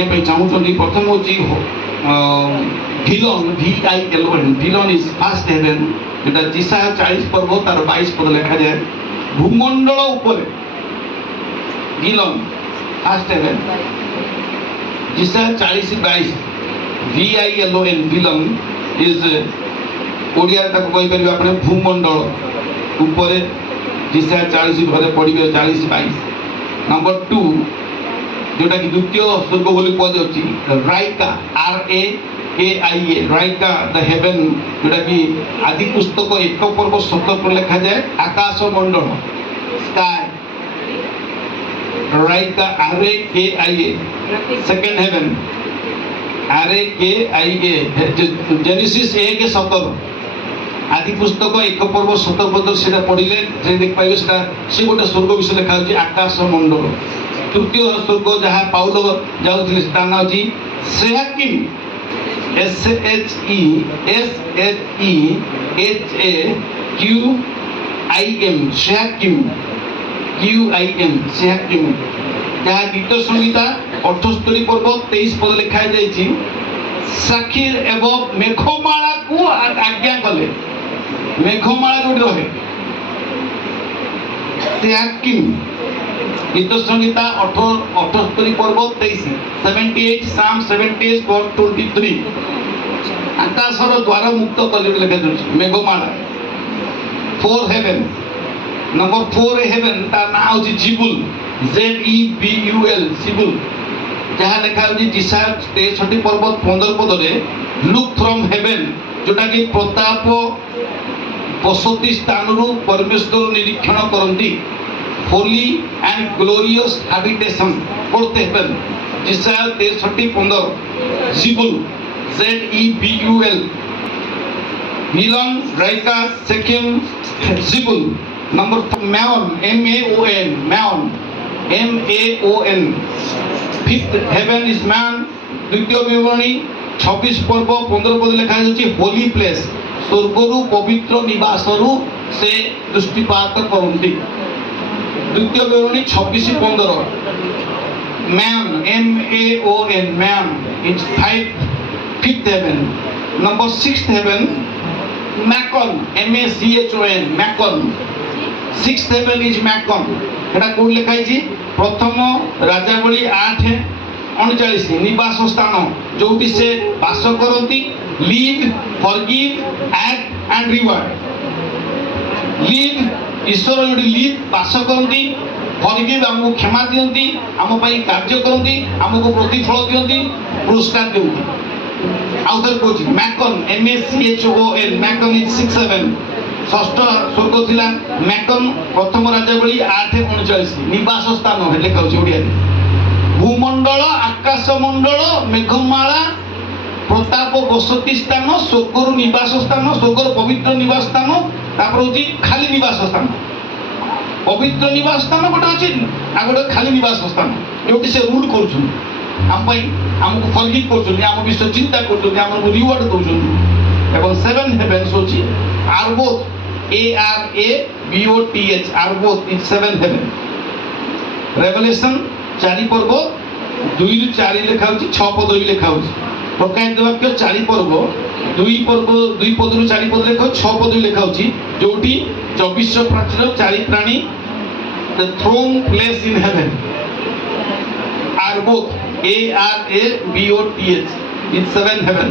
जाना चाहूँ प्रथम हूँ भिलन VILON भिलन इज फास्ट हेवन जोटा जिसा 40 पर्व तार 22 पद लिखा जाए भूमंडल उपर भिलन फास्ट हेवन जिसा 40-22 VILON भिलन इज ओडिया कहीपर अपने भूमंडल उपर जिसा 40 घरे पड़े 40-22 नंबर 2 जोटा कि द्वितीय स्वर्ग बोली कहुच्छी rakia RAKIA rakia the heaven जोटा कि आदि पुस्तक 1 पर्व 17 लिखा जाए आकाश मंडल sky rakia RAKIA second heaven RAKIA Genesis 1:17 आदि पुस्तक 1 पर्व 17 पद से पढ़ले देख पाइबे से गोटे स्वर्ग विषय लिखा होची आकाश मंडल तृतीय स्वर्ग जहाँ पाउल जाऊँ स्थान अच्छी सेहाकिम SHEHAQIM सेहाकिम QIM सेहाकिम जहाँ गीत संहिता 78 पर्व 23 पद लिखा जाइए साक्षीर एवं मेघमाला को आज्ञा कले मेघमाला जो रहे सेहाकिम गीत संहिता 78 पर्व 23 78 साम 78 वर्स 23 आकाशर द्वार मुक्त कले लिखा जाए मेघमाला 4 हेवन नंबर 4 हेवन तार ना होची जिबुल ZEBUL जिबुल जहाँ लिखा होची जिसा 63 पर्व 15 पद रे लुक फ्रॉम हेवन जोटा कि प्रताप बसती स्थान रु परमेश्वर निरीक्षण करती holy and glorious habitation fourth heaven जिसा 63-15 जिबुल ZEBUL मिलन राइका सेकेम Zebul number Maon MAON fifth heaven is Maon द्वितीय विवरणी 26 पर्व 15 पद लिखा है होली प्लेस स्वर्गरु पवित्र निवासरु से दृष्टिपात करती द्वितीय विवरणी 26-15 मैन MAON मैन is fifth heaven number 6th heaven मैकन MACHON मैकन 6th हेवन इज मैकन एटा कोड लिखा है प्रथम राजावली 8:39 निवास स्थान जोटी से वास करती live forgive act and reward live ईश्वर जो लिव वास करती फॉरगिव हमको क्षमा दियंती आम कार्य करती आमको प्रतिफल दियंती पुरस्कार दियंती आउथर coach McKeon MACHON McKeon is 6th haven षष्ठ स्वर्ग थिला मैकन प्रथम राजावली 8:39 निवास स्थान लिखा ओडिया भूमंडल आकाश मंडल मेघमाला प्रताप बसती स्थान स्वर्गर निवास स्थान स्वर्गर पवित्र निवास स्थान तापर होची खाली निवास स्थान पवित्र निवास स्थान गोटे अच्छी आ गोटे खाली निवास स्थान जोटी से रूल कर आमको फॉरगिव कर आम विषय चिंता कर रिवार्ड दौरान 7 हेवेन्स होची आर्बोथ ARABOTH आर्बोथ इज 7 हेवन रेवलेशन 4 पर्व 2-4 लिखा होची 6 पद भी लिखा होची प्रकाशित वाक्य 4 पर्व 2 पद 4 पद लिखा 6 पद भी लिखा होची जोटी 24 प्राचीर 4 प्राणी the throne place in heaven Araboth ARABOTH is 7 haven